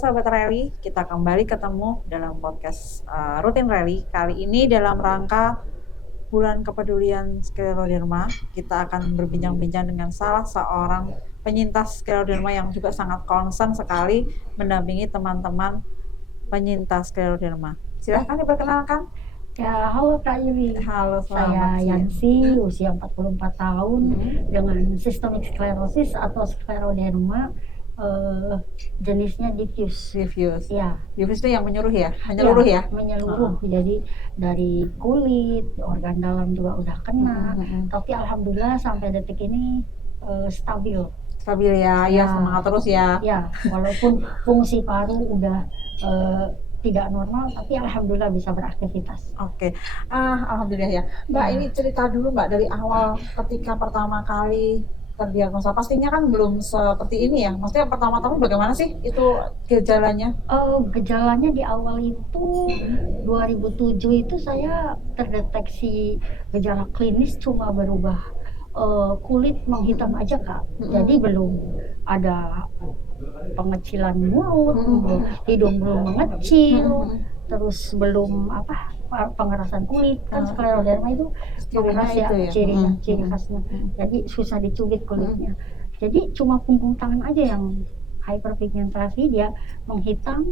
sahabat Rally, kita kembali ketemu dalam podcast rutin Rally. Kali ini dalam rangka bulan kepedulian skleroderma, kita akan berbincang-bincang dengan salah seorang penyintas skleroderma yang juga sangat concern sekali mendampingi teman-teman penyintas skleroderma. Silahkan diperkenalkan. Ya, halo Kak Yuri. Halo, Saya selamat Yansi, usia 44 tahun, dengan systemic sclerosis atau skleroderma, jenisnya diffuse. Diffuse. Ya, Diffuse itu yang menyeluruh ya? Menyeluruh ya? menyeluruh. Jadi dari kulit, organ dalam juga udah kena. Tapi alhamdulillah sampai detik ini stabil. Stabil ya, ya semangat terus ya. Ya, walaupun fungsi paru udah tidak normal, tapi alhamdulillah bisa beraktivitas. Oke, alhamdulillah ya. Mbak, ini cerita dulu Mbak dari awal ketika pertama kali terdiagnosa. Pastinya kan belum seperti ini ya. Maksudnya pertama-tama bagaimana sih itu gejalanya? Gejalanya di awal itu 2007 itu saya terdeteksi gejala klinis cuma berubah kulit menghitam aja Kak. Jadi belum ada pengecilan mulut, hidung belum mengecil, terus belum pengerasan kulit. Kan skleroderma itu mengeras ya, ciri khasnya. Jadi susah dicubit kulitnya. Jadi cuma punggung tangan aja yang hyperpigmentasi, dia menghitam,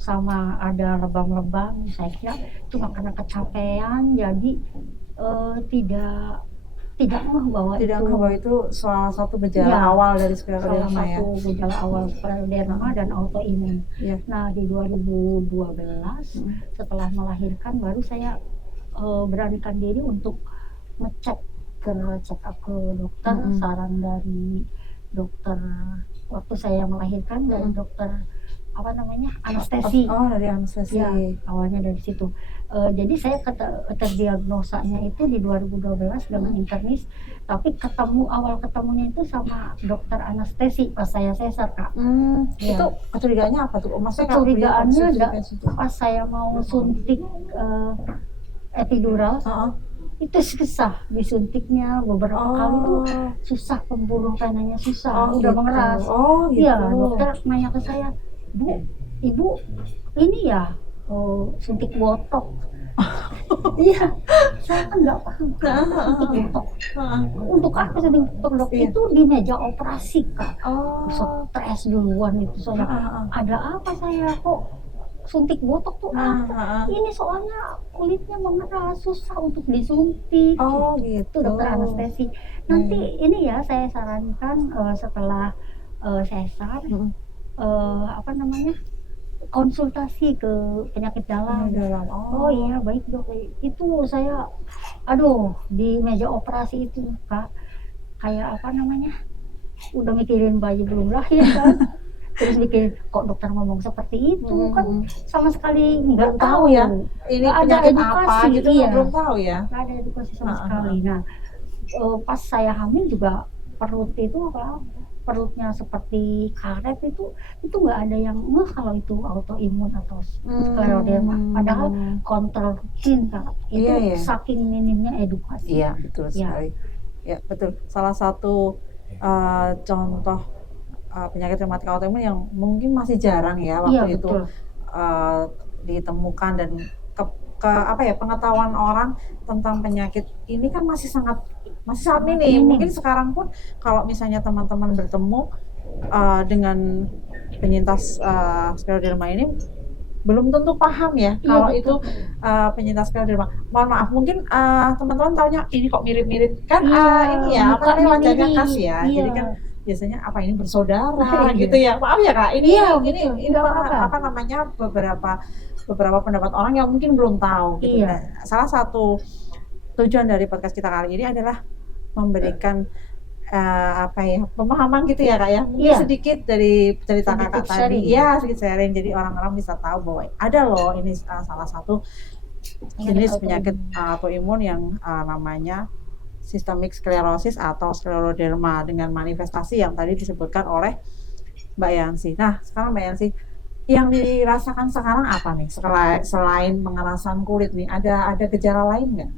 sama ada lebam-lebam. Saya kira cuma karena kecapean, jadi tidak bahwa itu salah satu gejala awal dari skleroderma ya. Salah satu gejala awal skleroderma dan autoimun. Nah, di 2012 setelah melahirkan baru saya beranikan diri untuk ngecek check up ke dokter. Saran dari dokter waktu saya melahirkan, dari dokter anestesi. Dari anestesi. Ya, awalnya dari situ. Jadi saya terdiagnosanya itu di 2012 dengan internis, tapi awal ketemunya itu sama dokter anestesi pas saya sesar Kak. Itu kecurigaannya apa tuh? Maksudnya kecurigaannya pas saya mau suntik epidural, itu susah disuntiknya, beberapa kali tuh susah, pembuluh penanya susah, udah mengeras. Iya, dokter nanya ke saya, Ibu ini ya suntik botok. Iya, saya kan nggak paham suntik botok. Untuk apa suntik botok, dok? Itu di meja operasi Kak. Stres duluan itu saya. Ada apa saya kok suntik botok tuh apa? Ini soalnya kulitnya mengeras, susah untuk disuntik. Gitu. Dokter anestesi. Nanti ini ya saya sarankan setelah sesar, konsultasi ke penyakit dalam. Oh iya, baik dok. Itu saya, di meja operasi itu Kak, kayak udah mikirin bayi belum lahir kan. Terus mikir, kok dokter ngomong seperti itu, kan sama sekali nggak tahu ya ini penyakit apa gitu. Belum tahu ya, nggak ada edukasi sama sekali. Nah, pas saya hamil juga perutnya seperti karet, itu nggak ada yang kalau itu autoimun atau skleroderma, padahal kontrol rutin Kak. Itu saking minimnya edukasi. Iya, betul sekali. Ya, betul. Salah satu contoh penyakit rematik autoimun yang mungkin masih jarang ya waktu itu ditemukan, dan pengetahuan orang tentang penyakit ini kan masih sangat minim. Mungkin sekarang pun kalau misalnya teman-teman bertemu dengan penyintas skleroderma ini belum tentu paham ya kalau itu penyintas skleroderma. Mohon maaf, mungkin teman-teman taunya ini kok mirip-mirip kan, ini ya wajahnya khas ya. Jadi kan biasanya ini bersaudara gitu ya. Maaf ya Kak, ini beberapa pendapat orang yang mungkin belum tahu gitu. Nah, salah satu tujuan dari podcast kita kali ini adalah memberikan pemahaman gitu ya Kak ya. Mungkin sedikit dari cerita Kakak tadi. Sedikit sharing, jadi orang-orang bisa tahu bahwa ada loh ini salah satu jenis penyakit autoimun yang namanya systemic sclerosis atau skleroderma dengan manifestasi yang tadi disebutkan oleh Mbak Yansi. Nah, sekarang Mbak Yansi, yang dirasakan sekarang apa nih? Selain pengerasan kulit nih, ada gejala lain nggak?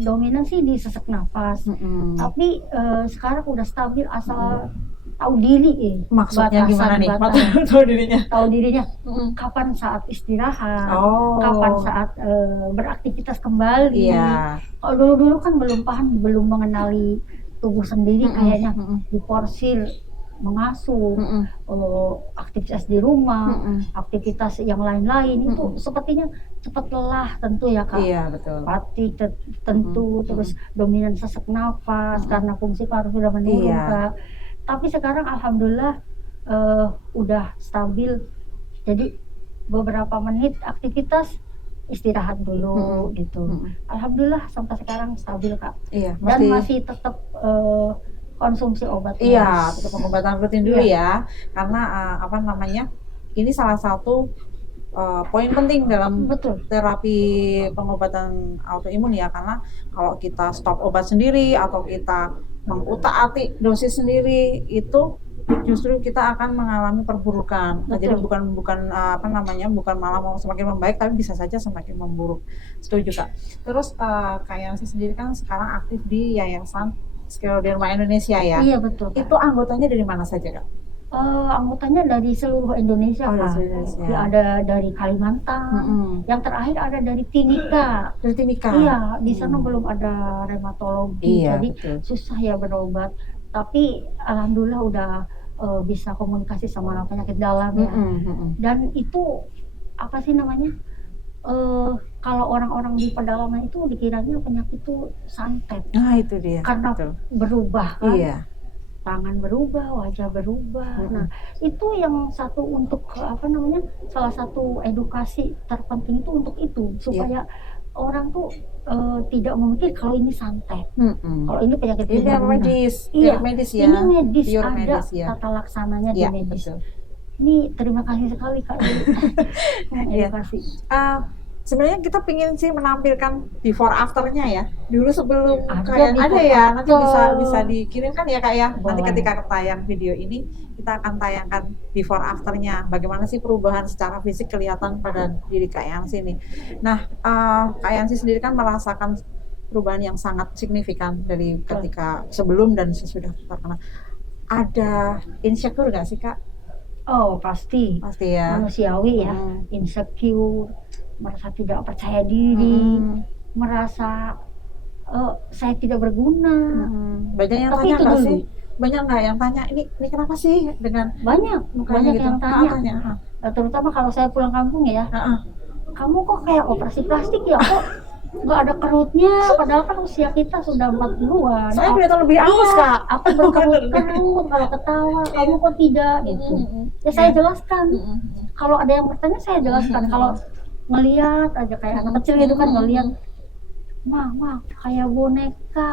Dominan sih di sesak nafas, tapi sekarang udah stabil, asal tahu diri, Maksudnya gimana nih? batasan, Tahu dirinya. tahu dirinya Mm-mm. kapan saat istirahat, kapan Oh, saat beraktivitas kembali. iya. Kalau dulu-dulu kan belum paham, belum mengenali tubuh sendiri, Mm-mm. kayaknya Mm-mm. diporsir mengasuh, Mm-mm. aktivitas di rumah, Mm-mm. aktivitas yang lain-lain itu Mm-mm. sepertinya cepat lelah tentu ya Kak. Iya, betul. Fatigue tentu, terus dominan sesak nafas Mm-mm. karena fungsi paru sudah menurun Iya. Kak. Tapi sekarang alhamdulillah udah stabil. Jadi beberapa menit aktivitas istirahat dulu gitu. Mm-mm. Alhamdulillah sampai sekarang stabil Kak. Iya, Dan masih tetap konsumsi obat iya, medis. tetap pengobatan rutin dulu Iya. ya. Karena apa namanya? Ini salah satu poin penting dalam Betul. terapi pengobatan autoimun ya, karena kalau kita stop obat sendiri atau kita mengutak-atik dosis sendiri itu justru kita akan mengalami perburukan. Nah, jadi Betul. bukan apa namanya, bukan malah mau semakin membaik, tapi bisa saja semakin memburuk. Setuju Kak. Terus Kak Yansi sendiri kan sekarang aktif di Yayasan Scleroderma Indonesia ya. Iya betul Kak. Itu anggotanya dari mana saja Kak? Anggotanya dari seluruh Indonesia Oh, Kak. dari Indonesia. Ya, ada dari Kalimantan. Yang terakhir ada dari Timika. Dari Timika. Iya, di sana belum ada rheumatologi, Iya, jadi betul. susah ya berobat. Tapi alhamdulillah udah bisa komunikasi sama penyakit dalam ya. Dan itu apa sih namanya? Kalau orang-orang di pedalaman itu dikiranya penyakit itu santet. Nah, itu dia. Karena Betul. berubah kan. Iya. Tangan berubah, wajah berubah. Nah, itu yang satu untuk apa namanya? Salah satu edukasi terpenting itu untuk itu supaya orang tuh tidak memikir kalau ini santet. Kalau ini penyakit Ini medis. Iya, medis ya. ini medis, Pure ada medis ya. tata laksananya di Iya, medis. betul. Ini terima kasih sekali Kak edukasi. Sebenarnya kita pingin sih menampilkan before afternya ya. Dulu sebelum Ada ada ya, nanti after. bisa dikirimkan ya Kak ya. Nanti Boleh. ketika tayang video ini kita akan tayangkan before afternya. Bagaimana sih perubahan secara fisik kelihatan pada diri Kak Yansi ini. Nah, Kak Yansi sendiri kan merasakan perubahan yang sangat signifikan dari ketika sebelum dan sesudah terkena. Ada insecure nggak sih Kak? Oh pasti. Pasti ya. Manusiawi ya, insecure, merasa tidak percaya diri, merasa saya tidak berguna. Banyak yang Tapi tanya itu nggak dulu. sih? Banyak nggak yang tanya ini kenapa sih dengan Banyak mukanya gitu? yang tanya. Terutama kalau saya pulang kampung ya, kamu kok kayak operasi plastik ya, kok nggak ada kerutnya, padahal kan usia kita sudah 40-an. Saya kelihatan lebih halus Kak. Aku berkerut kalau ketawa, kamu kok tidak gitu. Ya saya jelaskan. Kalau ada yang bertanya saya jelaskan. Kalau ngelihat aja kayak anak kecil gitu kan, ngelihat mah kayak boneka,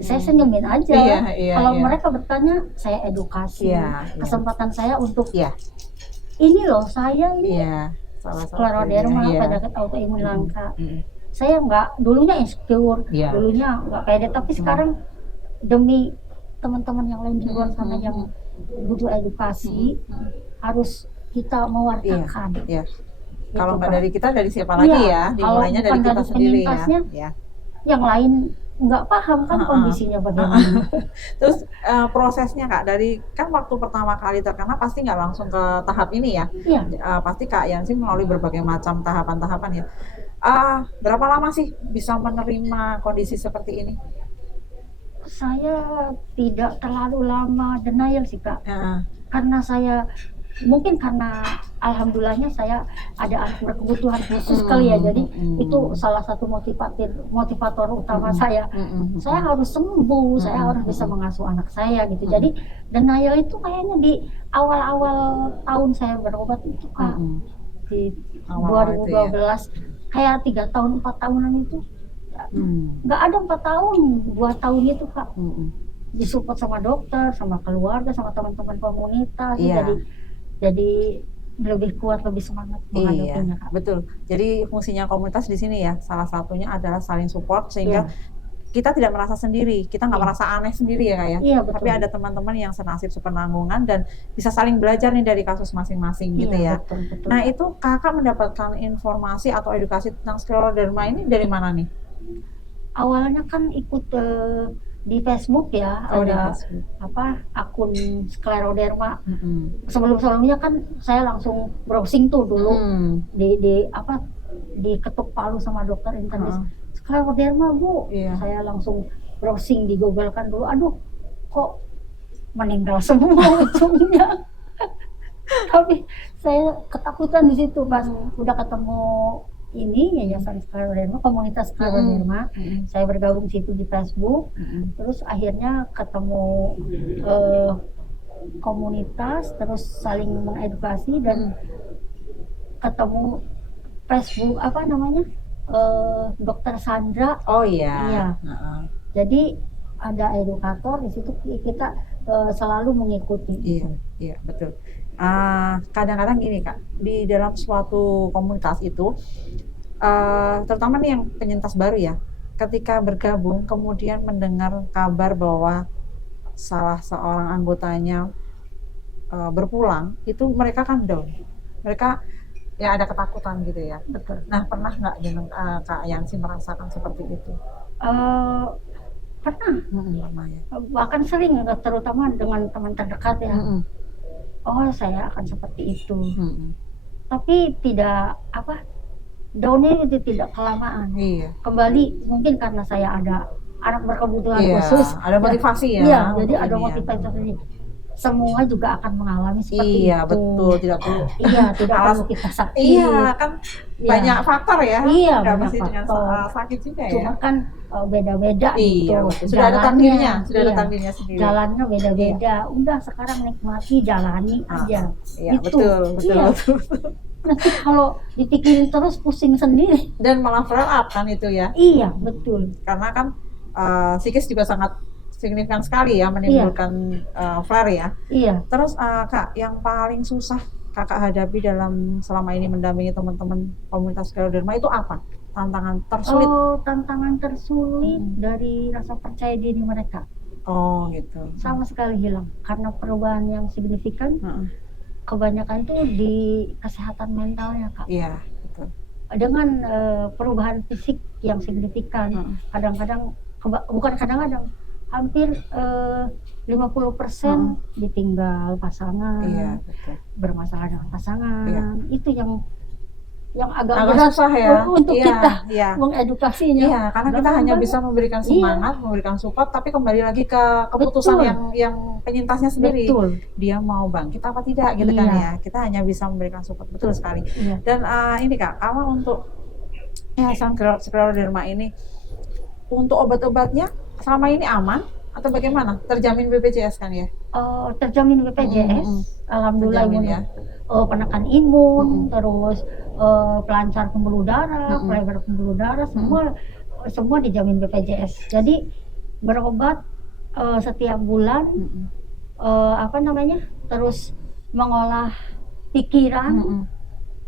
saya senyumin aja. Kalau mereka bertanya, saya edukasi. Kesempatan saya untuk ini loh, saya ini Scleroderma, penyakit autoimun langka. Saya dulunya insecure, dulunya nggak pede, tapi sekarang demi teman-teman yang lain di luar sana yang butuh edukasi, harus kita mewartakan. Kalau nggak dari kita, dari siapa lagi ya? Dimulainya dari kita sendiri ya. Yang lain nggak paham kan kondisinya bagaimana. Terus prosesnya Kak, dari kan waktu pertama kali terkena pasti nggak langsung ke tahap ini ya? Pasti Kak Yansi melalui berbagai macam tahapan-tahapan ya. Berapa lama sih bisa menerima kondisi seperti ini? Saya tidak terlalu lama denial sih Kak. Karena saya mungkin karena alhamdulillahnya saya ada anak berkebutuhan khusus kali ya, jadi itu salah satu motivator utama saya. Saya harus sembuh, saya harus bisa mengasuh anak saya gitu. Jadi denial itu kayaknya di awal-awal tahun saya berobat itu Kak, di 2012 kayak 3 tahun 4 tahunan itu nggak ada 4 tahun 2 tahun itu Kak, disupport sama dokter, sama keluarga, sama teman-teman komunitas. Jadi lebih kuat, lebih semangat menghadapinya Kak. Betul. Jadi fungsinya komunitas di sini ya, salah satunya adalah saling support sehingga kita tidak merasa sendiri, kita nggak merasa aneh sendiri ya Kak ya. Tapi ada teman-teman yang senasib sepenanggungan dan bisa saling belajar nih dari kasus masing-masing gitu ya. Betul. Nah itu Kakak mendapatkan informasi atau edukasi tentang Scleroderma ini dari mana nih? Awalnya kan ikut di Facebook ya, Oh, di ada Facebook. apa akun skleroderma. Mm-mm. Sebelumnya kan saya langsung browsing tuh dulu Mm-mm. di apa diketuk palu sama dokter internis Heeh. skleroderma Bu. Iya. Saya langsung browsing di Google kan dulu, aduh kok meninggal semua ujungnya. Tapi saya ketakutan di situ pas udah ketemu ini yayasan skleroderma, komunitas skleroderma. Mm-mm. Saya bergabung situ di Facebook, Mm-mm. terus akhirnya ketemu eh, komunitas, terus saling mengedukasi dan ketemu Facebook apa namanya Dokter Sandra. Oh iya. Iya. Heeh. Jadi ada edukator di situ kita selalu mengikuti. Iya, iya betul. Kadang-kadang gini Kak, di dalam suatu komunitas itu, terutama nih yang penyintas baru ya, ketika bergabung kemudian mendengar kabar bahwa salah seorang anggotanya berpulang, itu mereka kan down. Mereka ya ada ketakutan gitu ya. Betul. Nah pernah nggak Kak Yansi merasakan seperti itu? Eh, pernah, Pernah ya. bahkan sering, terutama dengan teman terdekat ya. Oh saya akan seperti itu. Tapi tidak apa downnya itu tidak kelamaan. Iya. Kembali mungkin karena saya ada anak berkebutuhan Iya, khusus. ada motivasi ya. Iya, jadi untuk ada ini ya. motivasi. Semua juga akan mengalami seperti Iya, itu. betul, tidak perlu. Iya, tidak perlu kita sakit. Iya, kan Iya. banyak faktor ya. Iya, Nggak banyak mesti dengan faktor. sakit juga ya. Cuma kan beda-beda Iya, gitu. betul. Sudah ada Jalannya, takdirnya, sudah ada iya. takdirnya sendiri. Jalannya beda-beda. Udah sekarang nikmati, jalani aja. Iya, Itu. betul, betul, Iya. betul. Nanti kalau dipikirin terus pusing sendiri. Dan malah flare up kan itu ya. Iya, betul. Karena kan psikis juga sangat signifikan sekali ya menimbulkan flare ya. Iya. Terus Kak, yang paling susah Kakak hadapi dalam selama ini mendampingi teman-teman komunitas skleroderma itu apa? Tantangan tersulit? Oh, tantangan tersulit dari rasa percaya diri mereka. Oh, gitu. Sama sekali hilang. Karena perubahan yang signifikan, kebanyakan itu di kesehatan mentalnya, Kak. Iya, betul. Dengan perubahan fisik yang signifikan, kadang-kadang, bukan kadang-kadang, hampir 50% ditinggal pasangan, Iya, betul. bermasalah dengan pasangan. Iya. Itu yang agak Agak berat susah ya untuk Iya, kita iya. mengedukasinya. Iya, karena kita Jangan hanya banyak. bisa memberikan semangat, memberikan support, tapi kembali lagi ke keputusan Betul. yang penyintasnya sendiri. Betul. Dia mau bangkit apa tidak gitu kan Iya. ya. Kita hanya bisa memberikan support, betul sekali. Iya. Dan ini Kak, kalau untuk yayasan skleroderma ini, untuk obat-obatnya selama ini aman atau bagaimana? Terjamin BPJS kan ya? Terjamin BPJS, alhamdulillah. Terjamin imun, ya. penekan imun, terus pelancar pembuluh darah, pelebar pembuluh darah, semua dijamin BPJS. Jadi berobat setiap bulan, apa namanya, terus mengolah pikiran,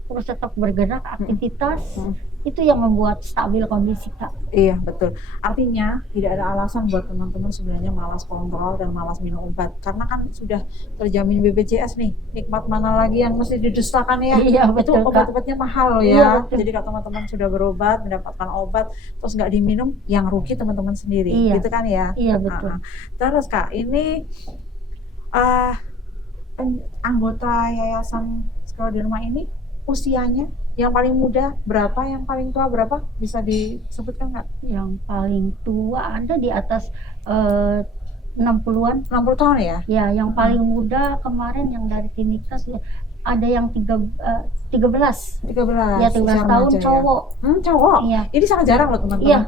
terus tetap bergerak, aktivitas, itu yang membuat stabil kondisi, Kak. Iya, betul. Artinya tidak ada alasan buat teman-teman sebenarnya malas kontrol dan malas minum obat. Karena kan sudah terjamin BPJS nih. Nikmat mana lagi yang mesti didustakan ya? Iya, Itu betul, Kak. obat-obatnya mahal loh Iya, ya. betul. Jadi kalau teman-teman sudah berobat, mendapatkan obat, terus nggak diminum, yang rugi teman-teman sendiri. Iya. Gitu kan ya? Iya, betul. Terus Kak, ini anggota yayasan skleroderma ini usianya yang paling muda berapa, yang paling tua berapa, bisa disebutkan nggak? Yang paling tua ada di atas 60-an. 60 tahun ya? Ya, yang paling muda kemarin yang dari Timikas ada yang 13. 13. Ya, 13 usia tahun remaja ya? cowok. Cowok? Iya. Ini sangat jarang loh teman-teman. Iya.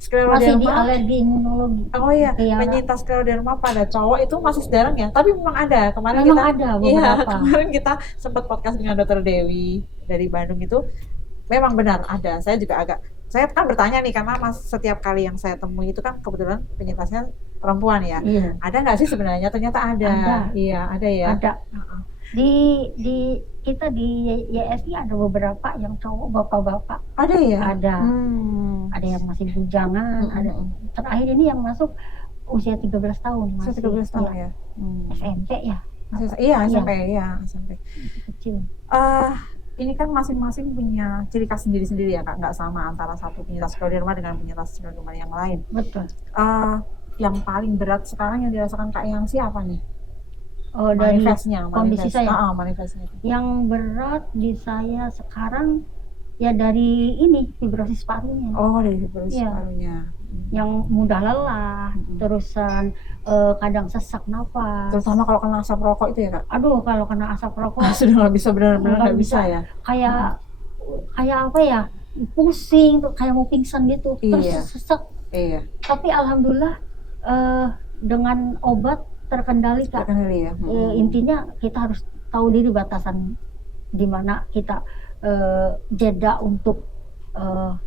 Masih di Skleroderma. alergi imunologi. Oh iya, Iya. penyintas skleroderma pada cowok itu masih jarang ya. Tapi memang ada. Kemarin Memang kita ada Iya, beberapa. kemarin kita sempat podcast dengan Dokter Dewi dari Bandung itu. Memang benar ada. Saya kan bertanya nih karena setiap kali yang saya temui itu kan kebetulan penyintasnya perempuan ya. Iya. Ada nggak sih sebenarnya? Ternyata ada. Ada. Iya, ada ya. Ada. Di kita di YSI ada beberapa yang cowok bapak-bapak. Ada ya? Ada. Ada yang masih bujangan, ada. Terakhir ini yang masuk usia 13 tahun. Usia Masih 13 tahun ya. SMP ya. Iya, SMP. Kecil. Ini kan masing-masing punya ciri khas sendiri-sendiri ya Kak, nggak sama antara satu penyintas skleroderma dengan penyintas skleroderma yang lain. Betul. yang paling berat sekarang yang dirasakan Kak Yangsi apa nih? Dari kondisi saya. Manifestnya. Yang berat di saya sekarang ya dari ini fibrosis parunya. Oh, dari fibrosis Iya. parunya. Yang mudah lelah, terusan kadang sesak napas. Terutama kalau kena asap rokok itu ya Kak? Aduh, kalau kena asap rokok Sudah nggak bisa, benar-benar nggak bisa ya? kayak apa ya, pusing, kayak mau pingsan gitu, terus Iya. sesak. Iya. Tapi alhamdulillah dengan obat terkendali Kak. Terkendali ya. Intinya kita harus tahu diri batasan di mana kita jeda untuk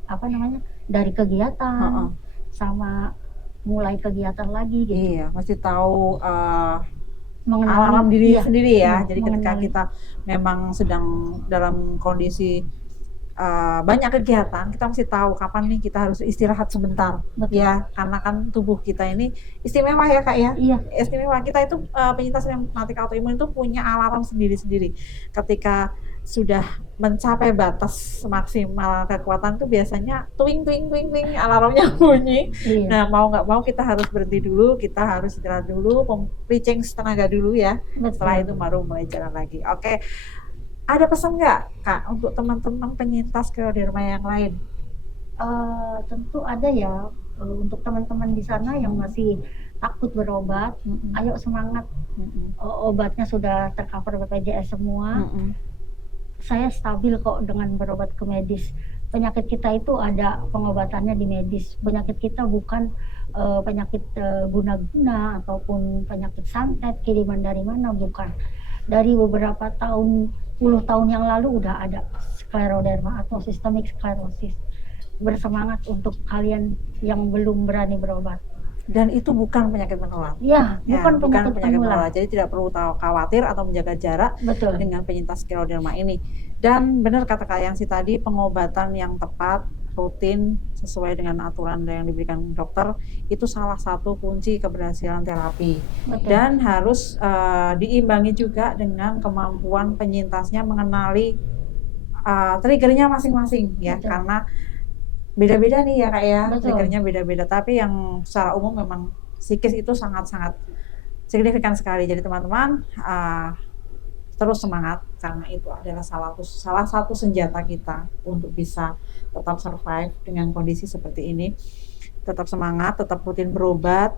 apa namanya, dari kegiatan sama mulai kegiatan lagi gitu. Iya, mesti tahu Mengenali alarm diri sendiri ya. Iya, Jadi ketika kita memang sedang dalam kondisi banyak kegiatan, kita mesti tahu kapan nih kita harus istirahat sebentar. Betul. Ya, karena kan tubuh kita ini istimewa ya Kak ya. Iya. Istimewa. Kita itu penyintas rematik autoimun itu punya alarm sendiri-sendiri. Ketika sudah mencapai batas maksimal kekuatan tuh biasanya tuing alarmnya bunyi. Iya. Nah, mau nggak mau kita harus berhenti dulu, kita harus istirahat dulu, recharge tenaga dulu ya. Betul. Setelah itu baru mulai jalan lagi. Oke. Ada pesan nggak Kak untuk teman-teman penyintas scleroderma yang lain? Tentu ada ya, untuk teman-teman di sana yang masih takut berobat, ayo semangat. Obatnya sudah tercover BPJS semua. Saya stabil kok dengan berobat ke medis. Penyakit kita itu ada pengobatannya di medis. Penyakit kita bukan penyakit guna-guna ataupun penyakit santet kiriman dari mana, bukan. Dari beberapa puluh tahun yang lalu udah ada scleroderma atau systemic sclerosis. Bersemangat untuk kalian yang belum berani berobat. Dan itu bukan penyakit menular. Ya, bukan penyakit menular. Jadi tidak perlu khawatir atau menjaga jarak. Betul. Dengan penyintas scleroderma ini. Dan benar kata Kak Yangsi tadi, pengobatan yang tepat, rutin, sesuai dengan aturan yang diberikan dokter, itu salah satu kunci keberhasilan terapi. Betul. Dan harus diimbangi juga dengan kemampuan penyintasnya mengenali triggernya masing-masing ya. Betul. Karena beda-beda nih ya Kak ya, triggernya beda-beda. Tapi yang secara umum memang psikis itu sangat-sangat signifikan sekali. Jadi teman-teman terus semangat, karena itu adalah salah satu senjata kita untuk bisa tetap survive dengan kondisi seperti ini. Tetap semangat, tetap rutin berobat,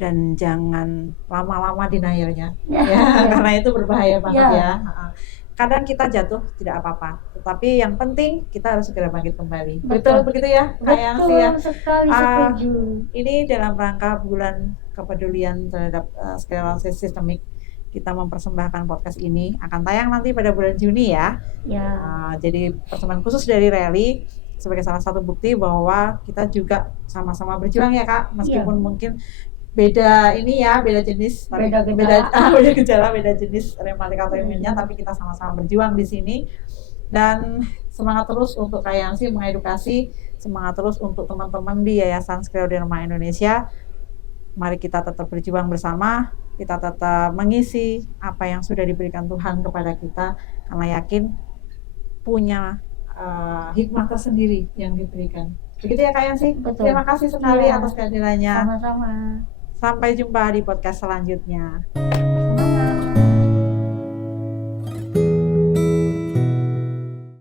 dan jangan lama-lama denialnya ya, karena itu berbahaya banget ya. Kadang kita jatuh tidak apa-apa, tetapi yang penting kita harus segera bangkit kembali. Betul begitu ya Kak Yangsi ya? Sekali setuju. Ini dalam rangka bulan kepedulian terhadap sklerosis sistemik, kita mempersembahkan podcast ini akan tayang nanti pada bulan Juni ya. Jadi persembahan khusus dari Rally sebagai salah satu bukti bahwa kita juga sama-sama berjuang ya Kak, meskipun mungkin beda ini ya, beda jenis, beda gejala, beda jenis rematik autoimunnya, tapi kita sama-sama berjuang di sini. Dan semangat terus untuk Kak Yangsi mengedukasi, semangat terus untuk teman-teman di Yayasan Scleroderma Indonesia. Mari kita tetap berjuang bersama, kita tetap mengisi apa yang sudah diberikan Tuhan kepada kita, karena yakin punya hikmah tersendiri yang diberikan. Begitu ya Kak Yangsi? Terima kasih sekali atas kehadirannya. Sama-sama. Sampai jumpa di podcast selanjutnya.